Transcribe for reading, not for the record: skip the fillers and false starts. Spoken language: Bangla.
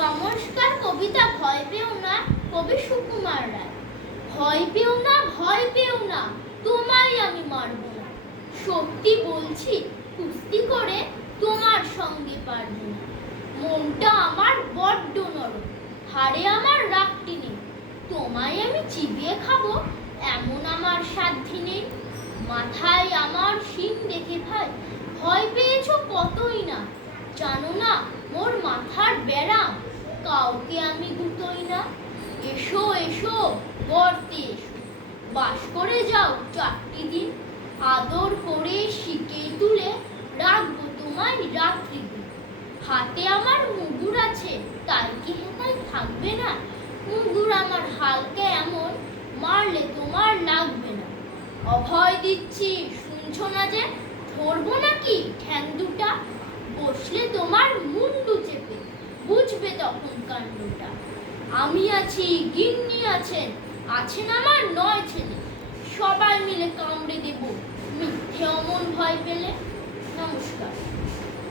নমস্কার। কবিতা ভয় পেও না, কবি সুকুমার রায়। ভয় পেও না, ভয় পেও না, তোমায় আমি মারব না। সত্যি বলছি, কুস্তি করে তোমার সঙ্গে পারব না। মনটা আমার বড্ড নরম, হাড়ে আমার রাগটি নেই। তোমায় আমি চিবিয়ে খাবো এমন আমার সাধ্যি নেই। মাথায় আমার শিং দেখে ভাই ভয় পেয়েছো কতই না। জানো না মোর মাথার ব্যারাম, কাউকে আমি গুতোই না। এসো এসো গর্তে এসো, বাস করে যাও 4টি দিন। আদর করে শিকে তুলে রাখবো তোমায় রাত্রি দিন। হাতে আমার মুগুর আছে, তাই কি হেতাই থাকবে না? মুগুর আমার হালকা এমন, মারলে তোমার লাগবে না। অভয় দিচ্ছি শুনছো না যে, ধরবো নাকি ঠ্যাং দুটা? বসলে তোমার মুন্ডু চেপে, বুঝবে তখন কাণ্ডটা। আমি আছি, গিন্নি আছেন, আছেন আমার 9 ছেলে। সবাই মিলে কামড়ে দেব মিথ্যে অমন ভয় পেলে। নমস্কার।